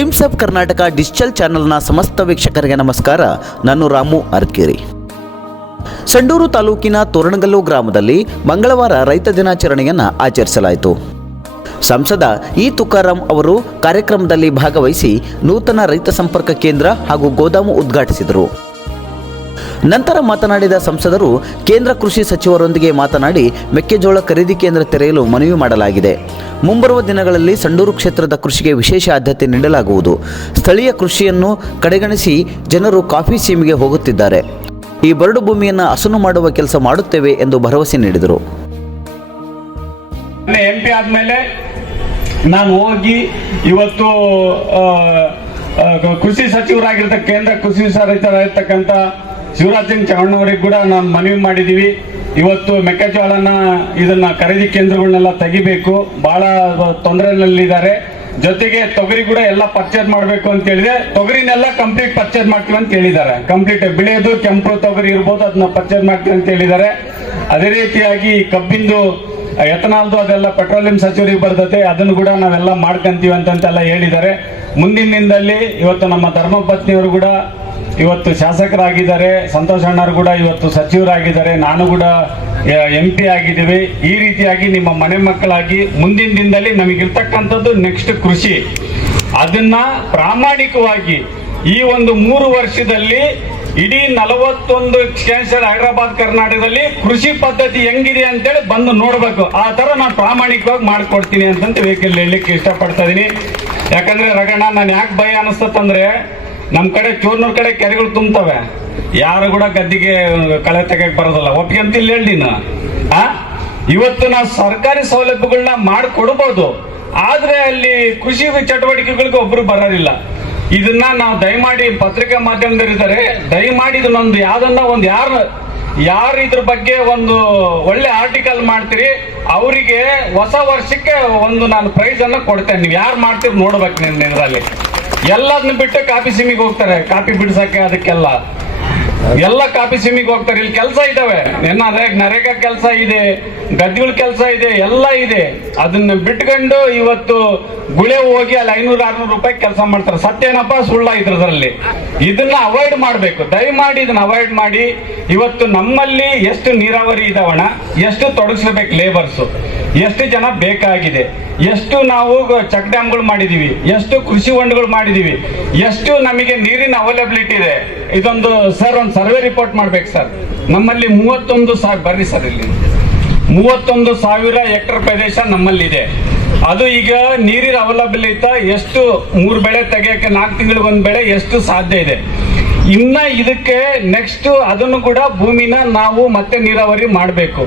Times of Karnataka digital ಚಾನೆಲ್ನ ಸಮಸ್ತ ವೀಕ್ಷಕರಿಗೆ ನಮಸ್ಕಾರ. ನಾನು ರಾಮು ಅರ್ಕೇರಿ. ಸಂಡೂರು ತಾಲೂಕಿನ ತೋರಣಗಲ್ಲು ಗ್ರಾಮದಲ್ಲಿ ಮಂಗಳವಾರ ರೈತ ದಿನಾಚರಣೆಯನ್ನು ಆಚರಿಸಲಾಯಿತು. ಸಂಸದ ಇ ತುಕಾರಾಂ ಅವರು ಕಾರ್ಯಕ್ರಮದಲ್ಲಿ ಭಾಗವಹಿಸಿ ನೂತನ ರೈತ ಸಂಪರ್ಕ ಕೇಂದ್ರ ಹಾಗೂ ಗೋದಾಮು ಉದ್ಘಾಟಿಸಿದರು. ನಂತರ ಮಾತನಾಡಿದ ಸಂಸದರು, ಕೇಂದ್ರ ಕೃಷಿ ಸಚಿವರೊಂದಿಗೆ ಮಾತನಾಡಿ ಮೆಕ್ಕೆಜೋಳ ಖರೀದಿ ಕೇಂದ್ರ ತೆರೆಯಲು ಮನವಿ ಮಾಡಲಾಗಿದೆ. ಮುಂಬರುವ ದಿನಗಳಲ್ಲಿ ಸಂಡೂರು ಕ್ಷೇತ್ರದ ಕೃಷಿಗೆ ವಿಶೇಷ ಆದ್ಯತೆ ನೀಡಲಾಗುವುದು. ಸ್ಥಳೀಯ ಕೃಷಿಯನ್ನು ಕಡೆಗಣಿಸಿ ಜನರು ಕಾಫಿ ಸೀಮಿಗೆ ಹೋಗುತ್ತಿದ್ದಾರೆ. ಈ ಬರಡು ಭೂಮಿಯನ್ನು ಹಸನು ಮಾಡುವ ಕೆಲಸ ಮಾಡುತ್ತೇವೆ ಎಂದು ಭರವಸೆ ನೀಡಿದರು. ನಾನು ಹೋಗಿ ಇವತ್ತು ಕೃಷಿ ಸಚಿವರಾಗಿರ್ತಕ್ಕ, ಕೇಂದ್ರ ಕೃಷಿ ಸಚಿವರಾಗಿರ್ತಕ್ಕಂಥ ಶಿವರಾಜ್ ಸಿಂಗ್ ಚೌಹಾಣ್ ಅವರಿಗೆ ಕೂಡ ನಾನು ಮನವಿ ಮಾಡಿದೀವಿ. ಇವತ್ತು ಮೆಕ್ಕೆಜೋಳನ ಇದನ್ನ ಖರೀದಿ ಕೇಂದ್ರಗಳನ್ನೆಲ್ಲ ತೆಗಿಬೇಕು. ಬಹಳ ತೊಂದರೆನಲ್ಲಿದ್ದಾರೆ. ಜೊತೆಗೆ ತೊಗರಿ ಕೂಡ ಎಲ್ಲ ಪರ್ಚೇಸ್ ಮಾಡಬೇಕು ಅಂತ ಹೇಳಿದೆ. ತೊಗರಿನೆಲ್ಲ ಕಂಪ್ಲೀಟ್ ಪರ್ಚೇಸ್ ಮಾಡ್ತೀವಿ ಅಂತ ಹೇಳಿದ್ದಾರೆ. ಕಂಪ್ಲೀಟ್ ಬಿಳಿಯೋದು, ಕೆಂಪು ತೊಗರಿ ಇರ್ಬೋದು, ಅದನ್ನ ಪರ್ಚೇಸ್ ಮಾಡ್ತೀವಿ ಅಂತ ಹೇಳಿದ್ದಾರೆ. ಅದೇ ರೀತಿಯಾಗಿ ಕಬ್ಬಿಂದು, ಎಥನಾಲ್ದು ಅದೆಲ್ಲ ಪೆಟ್ರೋಲಿಯಂ ಸಚಿವರಿಗೆ ಬರ್ತದೆ ಅದನ್ನು ಕೂಡ ನಾವೆಲ್ಲ ಮಾಡ್ಕೊಂತೀವಿ ಅಂತಂತೆಲ್ಲ ಹೇಳಿದ್ದಾರೆ. ಮುಂದಿನ ದಿನದಲ್ಲಿ ಇವತ್ತು ನಮ್ಮ ಧರ್ಮಪತ್ನಿಯವರು ಕೂಡ ಇವತ್ತು ಶಾಸಕರಾಗಿದ್ದಾರೆ, ಸಂತೋಷ್ ಅಣ್ಣರು ಕೂಡ ಇವತ್ತು ಸಚಿವರಾಗಿದ್ದಾರೆ, ನಾನು ಕೂಡ, ಎಂ ಪಿ ಆಗಿದ್ದೀವಿ. ಈ ರೀತಿಯಾಗಿ ನಿಮ್ಮ ಮನೆ ಮಕ್ಕಳಾಗಿ ಮುಂದಿನ ದಿನದಲ್ಲಿ ನಮಗಿರ್ತಕ್ಕಂಥದ್ದು ನೆಕ್ಸ್ಟ್ ಕೃಷಿ. ಅದನ್ನ ಪ್ರಾಮಾಣಿಕವಾಗಿ ಈ ಒಂದು ಮೂರು ವರ್ಷದಲ್ಲಿ ಇಡೀ ನಲವತ್ತೊಂದು ಕ್ಯಾನ್ಸರ್ ಹೈದರಾಬಾದ್, ಕರ್ನಾಟಕದಲ್ಲಿ ಕೃಷಿ ಪದ್ಧತಿ ಹೆಂಗಿದೆ ಅಂತೇಳಿ ಬಂದು ನೋಡಬೇಕು. ಆ ತರ ನಾನು ಪ್ರಾಮಾಣಿಕವಾಗಿ ಮಾಡ್ಕೊಡ್ತೀನಿ ಅಂತಂತ ವೆಹಿಕಲ್ ಹೇಳಲಿಕ್ಕೆ ಇಷ್ಟಪಡ್ತಾ ಇದೀನಿ ಯಾಕಂದ್ರೆ ರಗಣ ನಾನು ಯಾಕೆ ಭಯ ಅನಿಸ್ತಂದ್ರೆ ನಮ್ ಕಡೆ ಚೂರ್ನೂರ್ ಕಡೆ ಕೆರೆಗಳು ತುಂಬತವೆ ಯಾರು ಕೂಡ ಗದ್ದಿಗೆ, ಕಳೆ ತೆಗಿಯಕ್ ಬರೋದಲ್ಲ. ಒಪ್ಕೊಂತಿಲ್ಲ ಹೇಳಿ ಆ? ಇವತ್ತು ನಾವು ಸರ್ಕಾರಿ ಸೌಲಭ್ಯಗಳನ್ನ ಮಾಡಿಕೊಡ್ಬೋದು. ಆದ್ರೆ ಅಲ್ಲಿ ಕೃಷಿ ಚಟುವಟಿಕೆಗಳಿಗೆ ಒಬ್ರು ಬರೋದಿಲ್ಲ ಇದನ್ನ ನಾವು ದಯಮಾಡಿ ಪತ್ರಿಕಾ ಮಾಧ್ಯಮದಲ್ಲಿದ್ದಾರೆ. ದಯಮಾಡಿ ಇದನ್ನೊಂದು ಯಾವ್ದನ್ನ ಒಂದು ಯಾರು ಯಾರು ಇದ್ರ ಬಗ್ಗೆ ಒಂದು ಒಳ್ಳೆ ಆರ್ಟಿಕಲ್ ಮಾಡ್ತೀರಿ, ಅವರಿಗೆ ಹೊಸ ವರ್ಷಕ್ಕೆ ಒಂದು ನಾನು ಪ್ರೈಸ್ ಅನ್ನ ಕೊಡ್ತೇನೆ. ನೀವು ಯಾರು ಮಾಡ್ತೀರಿ ನೋಡ್ಬೇಕು ನಿನ್ನ ಇದರಲ್ಲಿ. ಎಲ್ಲದನ್ನ ಬಿಟ್ಟು ಕಾಫಿ ಸಿಮಿಗೆ ಹೋಗ್ತಾರೆ. ಕಾಫಿ ಬಿಡ್ಸಕ್ಕೆ ಅದಕ್ಕೆಲ್ಲ. ಎಲ್ಲ ಕಾಫಿ ಸಿಮಿಗೆ ಹೋಗ್ತಾರೆ. ಇಲ್ಲಿ ಕೆಲಸ ಇದಾವೆ. ನರೇಗ ನರೇಗಾ ಕೆಲಸ ಇದೆ ಗದ್ದೆಗಳ ಕೆಲಸ ಇದೆ, ಎಲ್ಲ ಇದೆ. ಅದನ್ನ ಬಿಟ್ಕೊಂಡು ಇವತ್ತು ಗುಳೆ ಹೋಗಿ ಅಲ್ಲಿ ಐನೂರು ಆರ್ನೂರು ರೂಪಾಯಿ ಕೆಲಸ ಮಾಡ್ತಾರೆ. ಸತ್ಯನಪ್ಪ ಸುಳ್ಳ ಇದ್ರದ್ರಲ್ಲಿ ಇದನ್ನ ಅವಾಯ್ಡ್ ಮಾಡಬೇಕು. ದಯಮಾಡಿ ಇದನ್ನ ಅವಾಯ್ಡ್ ಮಾಡಿ. ಇವತ್ತು ನಮ್ಮಲ್ಲಿ ಎಷ್ಟು ನೀರಾವರಿ ಇದಾವಣ ಎಷ್ಟು ತೊಡಗಿಸ್ಬೇಕು ಲೇಬರ್ಸ್ ಎಷ್ಟು ಜನ ಬೇಕಾಗಿದೆ? ಎಷ್ಟು ನಾವು ಚೆಕ್ ಡ್ಯಾಮ್ಗಳು ಮಾಡಿದೀವಿ, ಎಷ್ಟು ಕೃಷಿ ಹೊಂಡಗಳು ಮಾಡಿದೀವಿ, ಎಷ್ಟು ನಮಗೆ ನೀರಿನ ಅವೈಲಬಿಲಿಟಿ ಇದೆ. ಇದೊಂದು, ಸರ್, ಒಂದು ಸರ್ವೆ ರಿಪೋರ್ಟ್ ಮಾಡ್ಬೇಕು, ಸರ್. ನಮ್ಮಲ್ಲಿ ಮೂವತ್ತೊಂದು ಸಾವಿರ ಬರ್ರಿ, ಸರ್, ಇಲ್ಲಿ. ಮೂವತ್ತೊಂದು ಸಾವಿರ ಹೆಕ್ಟರ್ ಪ್ರದೇಶ ನಮ್ಮಲ್ಲಿದೆ. ಅದು ಈಗ ನೀರಿನ ಅವೈಲಬಿಲಿಟಿ, ಎಷ್ಟು ಮೂರು ಬೆಳೆ ತೆಗೆಯಕ್ಕೆ ನಾಲ್ಕು ತಿಂಗಳಿಗೆ ಒಂದು ಬೆಳೆ ಎಷ್ಟು ಸಾಧ್ಯ ಇದೆ. ಇನ್ನ ಇದಕ್ಕೆ ನೆಕ್ಸ್ಟ್ ಅದನ್ನು ಕೂಡ ಭೂಮಿನ ನಾವು ಮತ್ತೆ ನೀರಾವರಿ ಮಾಡಬೇಕು.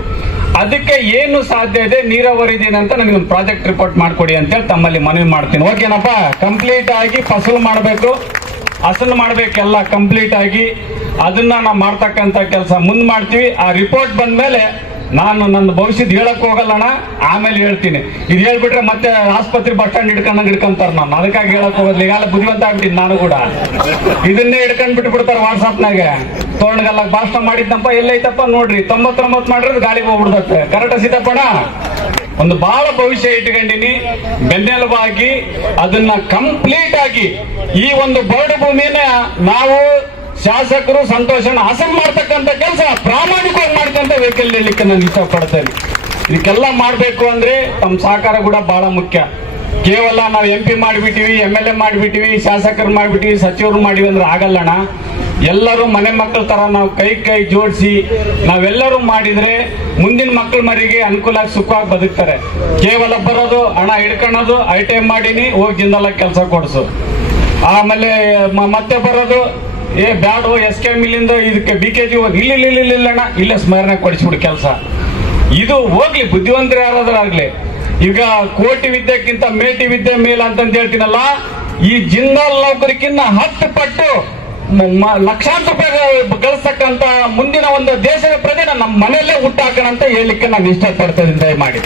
ಅದಕ್ಕೆ ಏನು ಸಾಧ್ಯ ಇದೆ? ನೀರಾವರಿ ಇದೆ ಅಂತ ನನಗೆ ಒಂದು ಪ್ರಾಜೆಕ್ಟ್ ರಿಪೋರ್ಟ್ ಮಾಡ್ಕೊಡಿ ಅಂತೇಳಿ ತಮ್ಮಲ್ಲಿ ಮನವಿ ಮಾಡ್ತೀನಿ. ಓಕೆನಪ್ಪ? ಕಂಪ್ಲೀಟ್ ಆಗಿ ಫಸಲು ಮಾಡಬೇಕು. ಅಸಲು ಮಾಡಬೇಕೆಲ್ಲ ಕಂಪ್ಲೀಟ್ ಆಗಿ. ಅದನ್ನ ನಾವು ಮಾಡ್ತಕ್ಕಂಥ ಕೆಲಸ ಮುಂದೆ ಮಾಡ್ತೀವಿ. ಆ ರಿಪೋರ್ಟ್ ಬಂದ್ಮೇಲೆ ನಾನು ನನ್ನ ಭವಿಷ್ಯದ ಹೇಳಕ್ ಹೋಗಲ್ಲಣ್ಣ ಆಮೇಲೆ ಹೇಳ್ತೀನಿ. ಇದು ಹೇಳ್ಬಿಟ್ರೆ ಮತ್ತೆ ಆಸ್ಪತ್ರೆ ಬಸ್ ಸ್ಟ್ಯಾಂಡ್ ಹಿಡ್ಕೊಂಡಂಗ್ ಹಿಡ್ಕೊಂತಾರ ನಾನು. ಅದಕ್ಕಾಗಿ ಹೇಳಕ್ ಹೋಗೋದಿಲ್ಲ ಈಗಾಗಲೇ ಬುದ್ಧಿವಂತ ಆಗ್ಬಿಟ್ಟಿನಿ ನಾನು ಕೂಡ. ಇದನ್ನೇ ಹಿಡ್ಕೊಂಡ್ ಬಿಟ್ಟು ವಾಟ್ಸಪ್ನಾಗೆ. ತೋರಣಗಲ್ಲ ಭಾಷಣ ಮಾಡಿದ್ನಪ್ಪ, ಎಲ್ಲೈತಪ್ಪ ನೋಡ್ರಿ. ತೊಂಬತ್ತೊಂಬತ್ತು ಮಾಡಿದ್ರೆ ಗಾಳಿ ಹೋಗ್ಬಿಡ್ದತ್ತೆ ಕರೆಕ್ಟ್ ಸೀತಪ್ಪಣ ಒಂದು ಬಹಳ ಭವಿಷ್ಯ ಇಟ್ಕೊಂಡಿನಿ. ಬೆನ್ನೆಲುಬಾಗಿ ಅದನ್ನ ಕಂಪ್ಲೀಟ್ ಆಗಿ, ಈ ಒಂದು ಬರಡು ಭೂಮಿನ ನಾವು ಶಾಸಕರು ಸಂತೋಷನ ಹಸನ್ ಮಾಡ್ತಕ್ಕಂಥ ಕೆಲಸ ಪ್ರಾಮಾಣಿಕವಾಗಿ ವೆಹಿಕಲ್ ಹೇಳಲಿಕ್ಕೆ ನಾನು ಇಷ್ಟಪಡ್ತೇನೆ ಇದಕ್ಕೆಲ್ಲ ಮಾಡಬೇಕು ಅಂದ್ರೆ ತಮ್ಮ ಸಹಕಾರ ಕೂಡ ಬಹಳ ಮುಖ್ಯ. ಕೇವಲ ನಾವು ಎಂ ಪಿ ಮಾಡಿಬಿಟ್ಟಿವಿ ಎಂ ಎಲ್ ಎ ಮಾಡಿಬಿಟ್ಟಿವಿ, ಶಾಸಕರು ಮಾಡಿಬಿಟ್ಟಿವಿ, ಸಚಿವರು ಮಾಡಿವಿ ಅಂದ್ರೆ ಆಗಲ್ಲಣ್ಣ ಎಲ್ಲರೂ ಮನೆ ಮಕ್ಕಳ ತರ ನಾವು ಕೈ ಕೈ ಜೋಡಿಸಿ ನಾವೆಲ್ಲರೂ ಮಾಡಿದ್ರೆ ಮುಂದಿನ ಮಕ್ಕಳ ಮರಿಗೆ ಅನುಕೂಲ ಸುಖವಾಗಿ ಬದುಕ್ತಾರೆ. ಕೇವಲ ಬರೋದು, ಹಣ ಹಿಡ್ಕೊಳ್ಳೋದು, ಐ ಟೈಮ್ ಮಾಡೀನಿ, ಹೋಗಿ ಜಿಂದಲ್ಲ ಕೆಲಸ ಕೊಡಿಸು. ಆಮೇಲೆ ಮತ್ತೆ ಬರೋದು ಏ, ಬ್ಯಾಡು ಎಸ್ ಕೆ ಮಿಲ್ಲಿಂದ ಇದಕ್ಕೆ ಬಿ ಕೆ ಜಿ ಹೋಗಿ. ಇಲ್ಲಿ ಇಲ್ಲಿ ಇಲ್ಲಿ, ಇಲ್ಲ ಸ್ಮರಣೆ ಕೊಡಿಸ್ಬಿಡು ಕೆಲಸ. ಇದು ಹೋಗ್ಲಿ, ಬುದ್ಧಿವಂತರು ಯಾರಾದ್ರಾಗ್ಲಿ ಈಗ ಕೋಟಿ ವಿದ್ಯೆಕ್ಕಿಂತ ಮೇಟಿ ವಿದ್ಯೆ ಮೇಲ ಅಂತಂತ ಹೇಳ್ತೀನಲ್ಲ, ಈ ಜಿಂದಾಲ್ ನೌಕರಿಕಿನ್ನ ಹತ್ತು ಪಟ್ಟು ಲಕ್ಷಾಂತರ ರೂಪಾಯಿ ಗಳಿಸ್ತಕ್ಕಂತ ಮುಂದಿನ ಒಂದು ದೇಶದ ಪ್ರಜೆ ನಮ್ಮ ಮನೆಯಲ್ಲೇ ಹುಟ್ಟಾಕೋಣ ಅಂತ ಹೇಳಲಿಕ್ಕೆ ನಾನು ಇಷ್ಟಪಡ್ತಾ ದಯಮಾಡಿ.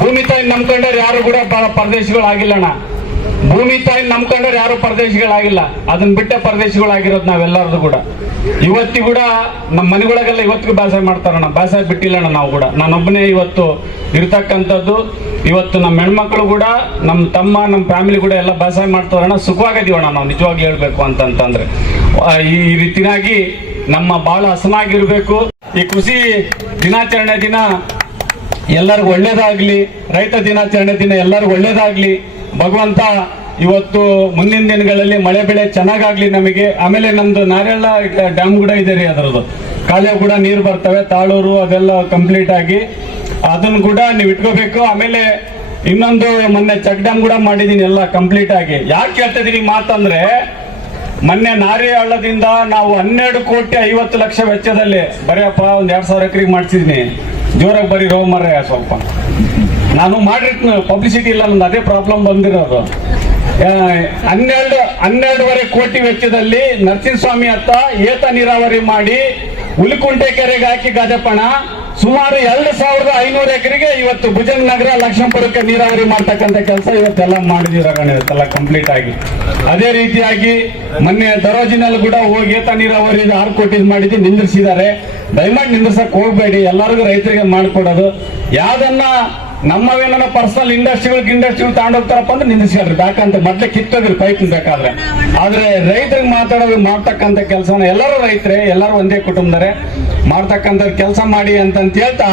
ಭೂಮಿ ತಾಯಿ ನಂಬ್ಕೊಂಡ್ರೆ ಯಾರು ಕೂಡ ಪ್ರದೇಶಗಳು ಪರದೇಶಿಗಳಾಗಿಲ್ಲಣ್ಣ ಭೂಮಿ ತಾಯಿ ನಂಬ್ಕೊಂಡ್ರೆ ಯಾರು ಪರದೇಶಿಗಳಾಗಿಲ್ಲ. ಅದನ್ನ ಬಿಟ್ಟ ಪ್ರದೇಶಗಳಾಗಿರೋದು ನಾವೆಲ್ಲರದು ಕೂಡ. ಇವತ್ತಿ ಕೂಡ ನಮ್ಮ ಮನೆಗಳಿಗೆಲ್ಲ ಇವತ್ತಿಗೂ ಬೇಸಾಯ ಮಾಡ್ತಾರಣ್ಣ. ಬೇಸಾಯ ಬಿಟ್ಟಿಲ್ಲಣ್ಣ ನಾವು ಕೂಡ. ನಾನೊಬ್ಬನೇ ಇವತ್ತು ಇರ್ತಕ್ಕಂಥದ್ದು. ಇವತ್ತು ನಮ್ಮ ಹೆಣ್ಮಕ್ಳು ಕೂಡ ನಮ್ಮ ತಮ್ಮ ನಮ್ಮ ಫ್ಯಾಮಿಲಿ ಕೂಡ ಎಲ್ಲ ಬೇಸಾಯ ಮಾಡ್ತಾರಣ್ಣ. ಸುಖವಾಗಿದೀವಣ್ಣ ನಾವು ನಿಜವಾಗಿ ಹೇಳ್ಬೇಕು ಅಂತಂತಂದ್ರೆ. ಈ ರೀತಿನಾಗಿ ನಮ್ಮ ಬಹಳ ಹಸನಾಗಿರ್ಬೇಕು. ಈ ಕೃಷಿ ದಿನಾಚರಣೆ ದಿನ ಎಲ್ಲರಿಗೂ ಒಳ್ಳೇದಾಗ್ಲಿ, ರೈತ ದಿನಾಚರಣೆ ದಿನ ಎಲ್ಲರಿಗೂ ಒಳ್ಳೇದಾಗ್ಲಿ. ಭಗವಂತ ಇವತ್ತು ಮುಂದಿನ ದಿನಗಳಲ್ಲಿ ಮಳೆ ಬೆಳೆ ಚೆನ್ನಾಗಾಗ್ಲಿ ನಮಗೆ. ಆಮೇಲೆ ನಮ್ದು ನಾರೆಲ್ಲ ಡ್ಯಾಮ್ ಕೂಡ ಇದೆ ರೀ ಅದರದ್ದು. ಕಾಲೇ ಕೂಡ ನೀರು ಬರ್ತವೆ, ತಾಳೂರು ಅದೆಲ್ಲ ಕಂಪ್ಲೀಟ್ ಆಗಿ ಅದನ್ನು ಕೂಡ ನೀವು ಇಟ್ಕೋಬೇಕು. ಆಮೇಲೆ ಇನ್ನೊಂದು ಮೊನ್ನೆ ಚೆಕ್ ಡ್ಯಾಮ್ ಕೂಡ ಮಾಡಿದೀನಿ ಎಲ್ಲ ಕಂಪ್ಲೀಟ್ ಆಗಿ. ಯಾಕೆ ಹೇಳ್ತಾ ಇದೀನಿ ಮಾತಂದ್ರೆ, ಮೊನ್ನೆ ನಾರಿ ಹಳ್ಳದಿಂದ ನಾವು ಹನ್ನೆರಡು ಕೋಟಿ ಐವತ್ತು ಲಕ್ಷ ವೆಚ್ಚದಲ್ಲಿ ಬರೆಯಪ್ಪ ಒಂದ್ ಎರಡ್ ಸಾವಿರ ಎಕರೆಗೆ ಮಾಡಿಸಿದ್ನಿ. ಜೋರಾಗಿ ಬರೀ ರೋಮರ್ರೆ ಸ್ವಲ್ಪ. ನಾನು ಮಾಡಿ ಪಬ್ಲಿಸಿಟಿ ಇಲ್ಲ, ನಂದು ಅದೇ ಪ್ರಾಬ್ಲಮ್ ಬಂದಿರೋದು. ಹನ್ನೆರಡು, ಹನ್ನೆರಡೂವರೆ ಕೋಟಿ ವೆಚ್ಚದಲ್ಲಿ ನರಸಿಂಹಸ್ವಾಮಿ ಅತ್ತ ಏತ ನೀರಾವರಿ ಮಾಡಿ ಹುಲಿಕುಂಟೆ ಕೆರೆಗೆ ಹಾಕಿ ಗಾಜಪ್ಪಣ ಸುಮಾರು ಎರಡು ಸಾವಿರದ ಐನೂರು ಎಕರೆಗೆ ಇವತ್ತು ಭುಜಂಗ ನಗರ ಲಕ್ಷ್ಮೀಪುರಕ್ಕೆ ನೀರಾವರಿ ಮಾಡ್ತಕ್ಕಂಥ ಕೆಲಸ ಇವತ್ತೆಲ್ಲ ಮಾಡಿದಿರಗಣ ಇವತ್ತೆಲ್ಲ ಕಂಪ್ಲೀಟ್ ಆಗಿ. ಅದೇ ರೀತಿಯಾಗಿ ಮೊನ್ನೆ ದರೋಜಿನಲ್ಲಿ ಕೂಡ ಹೋಗಿ ಏತ ನೀರಾವರಿ ಆರು ಕೋಟಿ ಮಾಡಿದ್ದು ನಿಂದಿರಿಸಿದ್ದಾರೆ. ದಯಮಾಡಿ ನಿಂದಿರ್ಸಕ್ ಹೋಗ್ಬೇಡಿ, ಎಲ್ಲರಿಗೂ ರೈತರಿಗೆ ಮಾಡಿಕೊಡೋದು. ಯಾವ್ದನ್ನ ನಮ್ಮವೇನ ಪರ್ಸನಲ್ ಇಂಡಸ್ಟ್ರಿಗಳಿಗೆ ಇಂಡಸ್ಟ್ರಿಗಳು ತಗೊಂಡೋಗ್ತಾರಪ್ಪ ಅಂದ್ರೆ ನಿಂದಿಸ್ಕೊಳ್ರಿ. ಯಾಕಂತ ಮೊದ್ಲೇ ಕಿತ್ತೋದ್ರಿ ಪೈಪ್ ಬೇಕಾದ್ರೆ ಆದ್ರೆ ರೈತರಿಗೆ ಮಾತಾಡೋದು ಮಾಡ್ತಕ್ಕಂಥ ಕೆಲಸನ ಎಲ್ಲರೂ ರೈತರೇ, ಎಲ್ಲರೂ ಒಂದೇ ಕುಟುಂಬದರೇ, ಮಾಡ್ತಕ್ಕಂಥ ಕೆಲಸ ಮಾಡಿ ಅಂತಂತ ಹೇಳ್ತಾ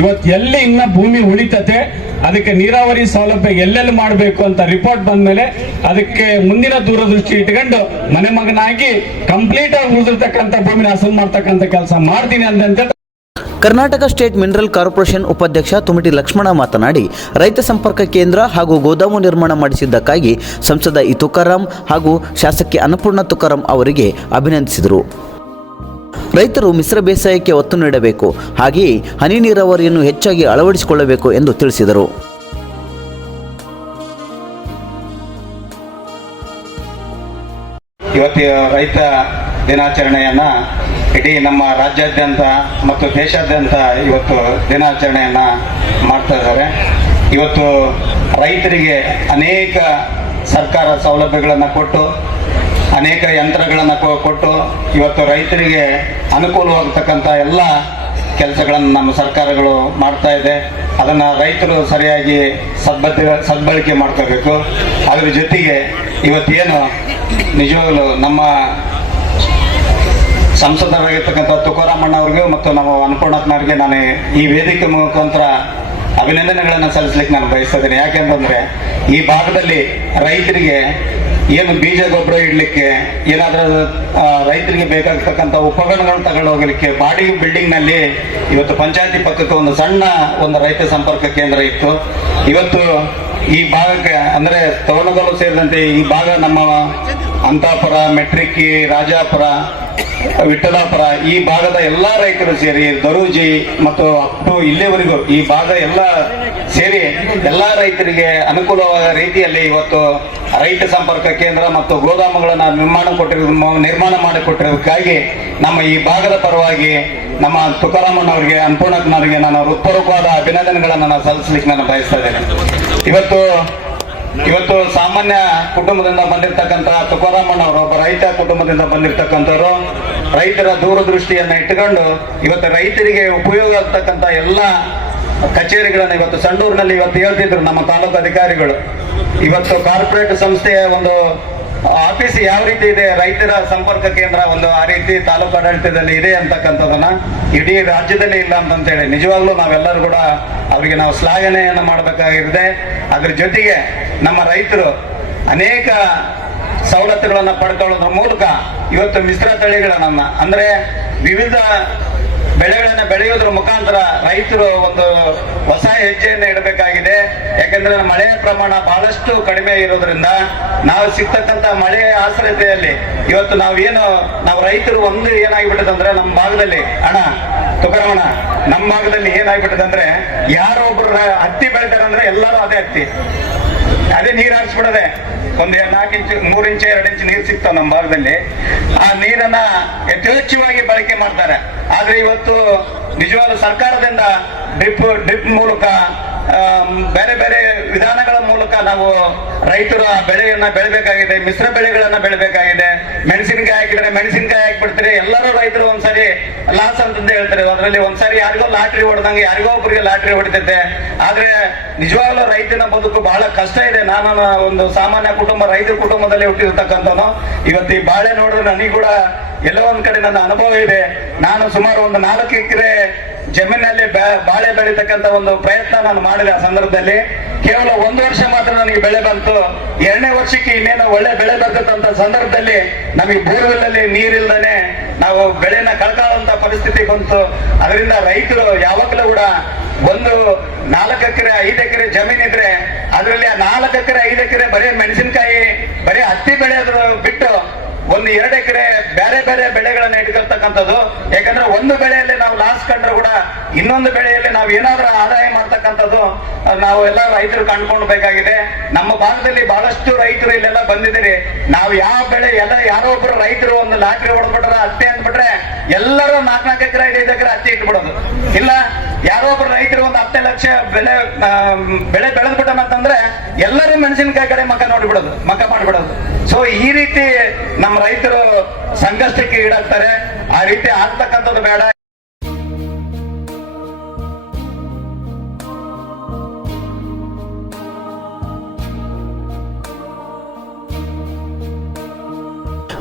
ಇವತ್ತು ಎಲ್ಲಿ ಇನ್ನ ಭೂಮಿ ಉಳಿತತೆ, ಅದಕ್ಕೆ ನೀರಾವರಿ ಸೌಲಭ್ಯ ಎಲ್ಲೆಲ್ಲಿ ಮಾಡಬೇಕು ಅಂತ ರಿಪೋರ್ಟ್ ಬಂದ್ಮೇಲೆ ಅದಕ್ಕೆ ಮುಂದಿನ ದೂರದೃಷ್ಟಿ ಇಟ್ಕೊಂಡು ಮನೆ ಮಗನಾಗಿ ಕಂಪ್ಲೀಟ್ ಆಗಿ ಉಳಿದಿರ್ತಕ್ಕಂಥ ಭೂಮಿನ ಹಸನ್ ಮಾಡ್ತಕ್ಕಂಥ ಕೆಲಸ ಮಾಡ್ತೀನಿ ಅಂತ ಕರ್ನಾಟಕ ಸ್ಟೇಟ್ ಮಿನರಲ್ ಕಾರ್ಪೊರೇಷನ್ ಉಪಾಧ್ಯಕ್ಷ ತುಮಟಿ ಲಕ್ಷ್ಮಣ ಮಾತನಾಡಿ, ರೈತ ಸಂಪರ್ಕ ಕೇಂದ್ರ ಹಾಗೂ ಗೋದಾಮು ನಿರ್ಮಾಣ ಮಾಡಿಸಿದ್ದಕ್ಕಾಗಿ ಸಂಸದ ಇ ಹಾಗೂ ಶಾಸಕಿ ಅನ್ನಪೂರ್ಣ ತುಕಾರಾಂ ಅವರಿಗೆ ಅಭಿನಂದಿಸಿದರು. ರೈತರು ಮಿಶ್ರ ಬೇಸಾಯಕ್ಕೆ ಒತ್ತು ನೀಡಬೇಕು, ಹಾಗೆಯೇ ಹನಿ ನೀರಾವರಿಯನ್ನು ಹೆಚ್ಚಾಗಿ ಅಳವಡಿಸಿಕೊಳ್ಳಬೇಕು ಎಂದು ತಿಳಿಸಿದರು. ಇವತ್ತು ರೈತ ದಿನಾಚರಣೆಯನ್ನ ಇಡೀ ನಮ್ಮ ರಾಜ್ಯಾದ್ಯಂತ ಮತ್ತು ದೇಶಾದ್ಯಂತ ಇವತ್ತು ದಿನಾಚರಣೆಯನ್ನ ಮಾಡ್ತಾ ಇದ್ದಾರೆ. ಇವತ್ತು ರೈತರಿಗೆ ಅನೇಕ ಸರ್ಕಾರ ಸೌಲಭ್ಯಗಳನ್ನು ಕೊಟ್ಟು, ಅನೇಕ ಯಂತ್ರಗಳನ್ನು ಕೊಟ್ಟು ಇವತ್ತು ರೈತರಿಗೆ ಅನುಕೂಲವಾಗತಕ್ಕಂಥ ಎಲ್ಲ ಕೆಲಸಗಳನ್ನು ನಮ್ಮ ಸರ್ಕಾರಗಳು ಮಾಡ್ತಾ ಇದೆ. ಅದನ್ನ ರೈತರು ಸರಿಯಾಗಿ ಸದ್ಬದ್ಧ ಸದ್ಬಳಕೆ ಮಾಡ್ಕೋಬೇಕು. ಅದ್ರ ಜೊತೆಗೆ ಇವತ್ತೇನು ನಿಜವಾಗ್ಲು ನಮ್ಮ ಸಂಸದರಾಗಿರ್ತಕ್ಕಂಥ ತುಕಾರಾಮಣ್ಣ ಅವ್ರಿಗೂ ಮತ್ತು ನಮ್ಮ ಅನ್ನಪೂರ್ಣಪ್ಪನವ್ರಿಗೆ ನಾನು ಈ ವೇದಿಕೆ ಮುಖಾಂತರ ಅಭಿನಂದನೆಗಳನ್ನು ಸಲ್ಲಿಸ್ಲಿಕ್ಕೆ ನಾನು ಬಯಸ್ತೇನೆ ಯಾಕೆಂತಂದ್ರೆ ಈ ಭಾಗದಲ್ಲಿ ರೈತರಿಗೆ ಏನು ಬೀಜ ಗೊಬ್ಬರ ಇಡಲಿಕ್ಕೆ, ಏನಾದರೂ ರೈತರಿಗೆ ಬೇಕಾಗ್ತಕ್ಕಂಥ ಉಪಕರಣಗಳನ್ನು ತಗೊಂಡು ಹೋಗಲಿಕ್ಕೆ, ಬಾಡಿ ಬಿಲ್ಡಿಂಗ್ನಲ್ಲಿ ಇವತ್ತು ಪಂಚಾಯತಿ ಪಕ್ಕಕ್ಕೆ ಒಂದು ಸಣ್ಣ ಒಂದು ರೈತ ಸಂಪರ್ಕ ಕೇಂದ್ರ ಇತ್ತು. ಇವತ್ತು ಈ ಭಾಗಕ್ಕೆ, ಅಂದ್ರೆ ತವಣದಲ್ಲೂ ಸೇರಿದಂತೆ ಈ ಭಾಗ ನಮ್ಮ ಅಂತಾಪುರ ಮೆಟ್ರಿಕ್ಕಿ ರಾಜಾಪುರ ವಿಠಲಾಪುರ, ಈ ಭಾಗದ ಎಲ್ಲಾ ರೈತರು ಸೇರಿ ದರೂಜಿ ಮತ್ತು ಅಪ್ಪು ಇಲ್ಲಿವರೆಗೂ ಈ ಭಾಗ ಎಲ್ಲ ಸೇರಿ ಎಲ್ಲಾ ರೈತರಿಗೆ ಅನುಕೂಲವಾದ ರೀತಿಯಲ್ಲಿ ಇವತ್ತು ರೈತ ಸಂಪರ್ಕ ಕೇಂದ್ರ ಮತ್ತು ಗೋದಾಮುಗಳನ್ನ ನಿರ್ಮಾಣ ಕೊಟ್ಟಿರೋ ನಿರ್ಮಾಣ ಮಾಡಿಕೊಟ್ಟಿರೋದಕ್ಕಾಗಿ ನಮ್ಮ ಈ ಭಾಗದ ಪರವಾಗಿ ನಮ್ಮ ತುಕಾರಾಮಣ್ಣವರಿಗೆ ಅನ್ಪೂರ್ಣಕ್ಕನವರಿಗೆ ನಾನು ಹೃತ್ಪೂರ್ವಕವಾದ ಅಭಿನಂದನೆಗಳನ್ನು ನಾನು ಸಲ್ಲಿಸಲಿಕ್ಕೆ ನಾನು ಬಯಸ್ತಾ ಇದ್ದೇನೆ. ಇವತ್ತು ಇವತ್ತು ಸಾಮಾನ್ಯ ಕುಟುಂಬದಿಂದ ಬಂದಿರತಕ್ಕಂತ ತುಕಾರಾಮಣ್ಣ ಅವರು, ಒಬ್ಬ ರೈತ ಕುಟುಂಬದಿಂದ ಬಂದಿರತಕ್ಕಂಥವ್ರು, ರೈತರ ದೂರದೃಷ್ಟಿಯನ್ನ ಇಟ್ಟುಕೊಂಡು ಇವತ್ತು ರೈತರಿಗೆ ಉಪಯೋಗ ಆಗ್ತಕ್ಕಂತ ಎಲ್ಲ ಕಚೇರಿಗಳನ್ನ ಇವತ್ತು ಸಂಡೂರಿನಲ್ಲಿ ಇವತ್ತು ಹೇಳ್ತಿದ್ರು ನಮ್ಮ ತಾಲೂಕು ಅಧಿಕಾರಿಗಳು. ಇವತ್ತು ಕಾರ್ಪೊರೇಟ್ ಸಂಸ್ಥೆಯ ಒಂದು ಆಫೀಸ್ ಯಾವ ರೀತಿ ಇದೆ, ರೈತರ ಸಂಪರ್ಕ ಕೇಂದ್ರ ಒಂದು ಆ ರೀತಿ ತಾಲೂಕು ಆಡಳಿತದಲ್ಲಿ ಇದೆ ಅಂತಕ್ಕಂಥದನ್ನ ಇಡೀ ರಾಜ್ಯದಲ್ಲಿ ಇಲ್ಲ ಅಂತ ಹೇಳಿ ನಿಜವಾಗ್ಲೂ ನಾವೆಲ್ಲರೂ ಕೂಡ ಅವರಿಗೆ ನಾವು ಶ್ಲಾಘನೆಯನ್ನು ಮಾಡಬೇಕಾಗಿದೆ. ಅದ್ರ ಜೊತೆಗೆ ನಮ್ಮ ರೈತರು ಅನೇಕ ಸವಲತ್ತುಗಳನ್ನು ಪಡ್ಕೊಳ್ಳೋದ್ರ ಮೂಲಕ ಇವತ್ತು ಮಿಶ್ರ ತಳಿಗಳನ್ನ, ಅಂದ್ರೆ ವಿವಿಧ ಬೆಳೆಗಳನ್ನ ಬೆಳೆಯೋದ್ರ ಮುಖಾಂತರ ರೈತರು ಒಂದು ಹೊಸ ಹೆಜ್ಜೆಯನ್ನು ಇಡಬೇಕಾಗಿದೆ. ಯಾಕಂದ್ರೆ ಮಳೆಯ ಪ್ರಮಾಣ ಬಹಳಷ್ಟು ಕಡಿಮೆ ಇರೋದ್ರಿಂದ ನಾವು ಸಿಗ್ತಕ್ಕಂತ ಮಳೆಯ ಆಶ್ರಯತೆಯಲ್ಲಿ ಇವತ್ತು ನಾವೇನು, ನಾವು ರೈತರು ಒಂದು ಏನಾಗಿಬಿಟ್ಟದಂದ್ರೆ ಅಂದ್ರೆ ನಮ್ಮ ಭಾಗದಲ್ಲಿ, ಅಣ್ಣ ತುಕರಮಣ ನಮ್ಮ ಭಾಗದಲ್ಲಿ ಏನಾಗಿಬಿಟ್ಟದಂದ್ರೆ ಅಂದ್ರೆ ಯಾರೋ ಒಬ್ರು ರ- ಹತ್ತಿ ಬೆಳಿತಾರಂದ್ರೆ ಎಲ್ಲರೂ ಅದೇ ಹತ್ತಿ. ಅದೇ ನೀರ್ ಹಾರಿಸ್ಬಿಡದೆ ಒಂದ್ ನಾಲ್ಕು ಇಂಚು, ಮೂರ್ ಇಂಚು, ಎರಡು ಇಂಚು ನೀರ್ ಸಿಗ್ತಾವ ನಮ್ಮ ಭಾಗದಲ್ಲಿ. ಆ ನೀರನ್ನ ಯಥೇಚ್ಛವಾಗಿ ಬಳಕೆ ಮಾಡ್ತಾರೆ. ಆದ್ರೆ ಇವತ್ತು ನಿಜವಾದ ಸರ್ಕಾರದಿಂದ ಡ್ರಿಪ್ ಡ್ರಿಪ್ ಮೂಲಕ ಬೇರೆ ಬೇರೆ ವಿಧಾನಗಳ ಮೂಲಕ ನಾವು ರೈತರ ಬೆಳೆಯನ್ನ ಬೆಳಬೇಕಾಗಿದೆ, ಮಿಶ್ರ ಬೆಳೆಗಳನ್ನ ಬೆಳಬೇಕಾಗಿದೆ. ಮೆಣಸಿನಕಾಯಿ ಹಾಕಿದ್ರೆ ಮೆಣಸಿನಕಾಯಿ ಹಾಕ್ಬಿಡ್ತಾರೆ, ಎಲ್ಲರೂ ರೈತರು ಒಂದ್ಸರಿ ಲಾಸ್ ಅಂತಂದು ಹೇಳ್ತಾರೆ. ಅದರಲ್ಲಿ ಒಂದ್ಸರಿ ಯಾರಿಗೋ ಲಾಟ್ರಿ ಹೊಡೆದಂಗೆ, ಯಾರಿಗೋ ಒಬ್ಬರಿಗೆ ಲಾಟ್ರಿ ಹೊಡಿತೈತೆ. ಆದ್ರೆ ನಿಜವಾಗ್ಲೂ ರೈತನ ಬದುಕು ಬಹಳ ಕಷ್ಟ ಇದೆ. ನಾನು ಒಂದು ಸಾಮಾನ್ಯ ಕುಟುಂಬ, ರೈತರ ಕುಟುಂಬದಲ್ಲಿ ಹುಟ್ಟಿರ್ತಕ್ಕಂಥವನು. ಇವತ್ತು ಈ ಬಾಳೆ ನೋಡಿದ್ರೆ ನನಗೆ ಕೂಡ ಎಲ್ಲೋ ಒಂದ್ ಕಡೆ ನನ್ನ ಅನುಭವ ಇದೆ. ನಾನು ಸುಮಾರು ಒಂದು ನಾಲ್ಕು ಎಕರೆ ಜಮೀನಲ್ಲಿ ಬಾಳೆ ಬೆಳೀತಕ್ಕಂತ ಒಂದು ಪ್ರಯತ್ನ ನಾನು ಮಾಡಿದೆ ಆ ಸಂದರ್ಭದಲ್ಲಿ. ಕೇವಲ ಒಂದು ವರ್ಷ ಮಾತ್ರ ನನಗೆ ಬೆಳೆ ಬಂತು. ಎರಡನೇ ವರ್ಷಕ್ಕೆ ಇನ್ನೇನು ಒಳ್ಳೆ ಬೆಳೆ ಬರ್ತಕ್ಕಂತ ಸಂದರ್ಭದಲ್ಲಿ ನಮಗೆ ಬೋರ್ವೆಲ್ಲಲ್ಲಿ ನೀರಿಲ್ದನೆ ನಾವು ಬೆಳೆನ ಕಳ್ಕೊಳ್ಳುವಂತ ಪರಿಸ್ಥಿತಿ ಬಂತು. ಅದರಿಂದ ರೈತರು ಯಾವಾಗಲೂ ಕೂಡ ಒಂದು ನಾಲ್ಕು ಎಕರೆ, ಐದು ಎಕರೆ ಜಮೀನಿದ್ರೆ ಅದರಲ್ಲಿ ಆ ನಾಲ್ಕು ಎಕರೆ, ಐದು ಎಕರೆ ಬರೀ ಮೆಣಸಿನಕಾಯಿ, ಬರೀ ಹತ್ತಿ ಬೆಳೆಯೋದ್ರ ಬಿಟ್ಟು ಒಂದು ಎರಡು ಎಕರೆ ಬೇರೆ ಬೇರೆ ಬೆಳೆಗಳನ್ನ ಇಟ್ಕೊಳ್ತಕ್ಕಂಥದ್ದು. ಯಾಕಂದ್ರೆ ಒಂದು ಬೆಳೆಯಲ್ಲಿ ನಾವು ಲಾಸ್ ಕಂಡ್ರು ಕೂಡ ಇನ್ನೊಂದು ಬೆಳೆಯಲ್ಲಿ ನಾವು ಏನಾದ್ರೂ ಆದಾಯ ಮಾಡ್ತಕ್ಕಂಥದ್ದು ನಾವು ಎಲ್ಲ ರೈತರು ಕಂಡ್ಕೊಳ್ಬೇಕಾಗಿದೆ. ನಮ್ಮ ಭಾಗದಲ್ಲಿ ಬಹಳಷ್ಟು ರೈತರು ಇಲ್ಲೆಲ್ಲ ಬಂದಿದ್ದೀರಿ. ನಾವು ಯಾವ ಬೆಳೆ, ಎಲ್ಲ ಯಾರೋ ಒಬ್ರು ರೈತರು ಒಂದು ಲಾಟ್ರಿ ಹೊಡೆದ್ಬಿಟ್ರೆ ಹತ್ತಿ ಅಂದ್ಬಿಟ್ರೆ ಎಲ್ಲರೂ ನಾಲ್ಕು ಎಕರೆ, ಐದೈದು ಎಕರೆ ಹತ್ತಿ ಇಟ್ಬಿಡೋದು. ಇಲ್ಲ, ಯಾರೋ ಒಬ್ರು ರೈತರು ಒಂದು ಹತ್ತೇ ಲಕ್ಷ ಬೆಳೆ ಬೆಳೆದು ಬೆಳೆ ಬೆಳೆದ್ಬಿಟ್ಟನಂತಂದ್ರೆ ಎಲ್ಲರೂ ಮೆಣಸಿನಕಾಯಿ ಕಡೆ ಮಕ ನೋಡ್ಬಿಡೋದು, ಮಕ ಮಾಡ್ಬಿಡೋದು. ಸೊ ಈ ರೀತಿ ನಮ್ಮ ರೈತರು ಸಂಕಷ್ಟಕ್ಕೆ ಈಡಾಗ್ತಾರೆ. ಆ ರೀತಿ ಆಗ್ತಕ್ಕಂಥದ್ದು ಬೇಡ.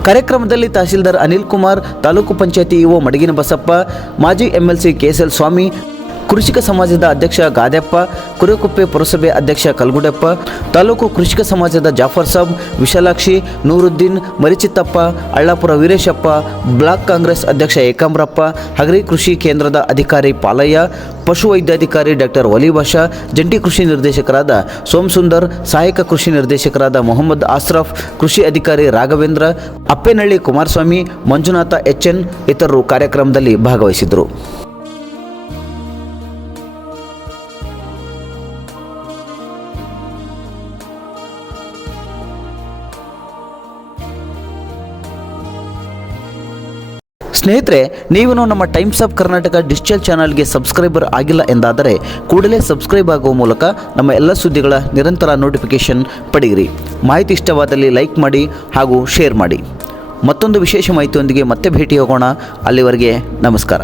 ಕಾರ್ಯಕ್ರಮದಲ್ಲಿ ತಹಸೀಲ್ದಾರ್ ಅನಿಲ್ ಕುಮಾರ್, ತಾಲೂಕು ಪಂಚಾಯತಿ ಇಒ ಮಡಗಿನ ಬಸಪ್ಪ ಮಾಜಿ ಎಂಎಲ್ಸಿ ಕೆಎಸ್ಎಲ್ ಸ್ವಾಮಿ ಕೃಷಿಕ ಸಮಾಜದ ಅಧ್ಯಕ್ಷ ಗಾದೆಪ್ಪ, ಕುರುಕುಪ್ಪೆ ಪುರಸಭೆ ಅಧ್ಯಕ್ಷ ಕಲ್ಗುಡಪ್ಪ, ತಾಲೂಕು ಕೃಷಿಕ ಸಮಾಜದ ಜಾಫರ್ ಸಾಬ್, ವಿಶಾಲಾಕ್ಷಿ, ನೂರುದ್ದೀನ್, ಮರಿಚಿತ್ತಪ್ಪ, ಅಳ್ಳಾಪುರ ವೀರೇಶಪ್ಪ, ಬ್ಲಾಕ್ ಕಾಂಗ್ರೆಸ್ ಅಧ್ಯಕ್ಷ ಏಕಾಂಬ್ರಪ್ಪ, ಹಗರಿ ಕೃಷಿ ಕೇಂದ್ರದ ಅಧಿಕಾರಿ ಪಾಲಯ್ಯ ಪಶುವೈದ್ಯಾಧಿಕಾರಿ ಡಾಕ್ಟರ್ ವಲಿ ಬಾಷಾ ಜಂಟಿ ಕೃಷಿ ನಿರ್ದೇಶಕರಾದ ಸೋಮಸುಂದರ್, ಸಹಾಯಕ ಕೃಷಿ ನಿರ್ದೇಶಕರಾದ ಮೊಹಮ್ಮದ್ ಆಸ್ರಫ್, ಕೃಷಿ ಅಧಿಕಾರಿ ರಾಘವೇಂದ್ರ, ಅಪ್ಪೇನಹಳ್ಳಿ ಕುಮಾರಸ್ವಾಮಿ, ಮಂಜುನಾಥ ಎಚ್ಎನ್ ಇತರರು ಕಾರ್ಯಕ್ರಮದಲ್ಲಿ ಭಾಗವಹಿಸಿದರು ಸ್ನೇಹಿತರೆ ನೀವು ನಮ್ಮ ಟೈಮ್ಸ್ ಆಫ್ ಕರ್ನಾಟಕ ಡಿಜಿಟಲ್ ಚಾನಲ್ಗೆ ಸಬ್ಸ್ಕ್ರೈಬರ್ ಆಗಿಲ್ಲ ಎಂದಾದರೆ ಕೂಡಲೇ ಸಬ್ಸ್ಕ್ರೈಬ್ ಆಗುವ ಮೂಲಕ ನಮ್ಮ ಎಲ್ಲ ಸುದ್ದಿಗಳ ನಿರಂತರ ನೋಟಿಫಿಕೇಶನ್ ಪಡೆಯಿರಿ. ಮಾಹಿತಿ ಇಷ್ಟವಾದಲ್ಲಿ ಲೈಕ್ ಮಾಡಿ ಹಾಗೂ ಶೇರ್ ಮಾಡಿ. ಮತ್ತೊಂದು ವಿಶೇಷ ಮಾಹಿತಿಯೊಂದಿಗೆ ಮತ್ತೆ ಭೇಟಿ ಹೋಗೋಣ ಅಲ್ಲಿವರೆಗೆ ನಮಸ್ಕಾರ.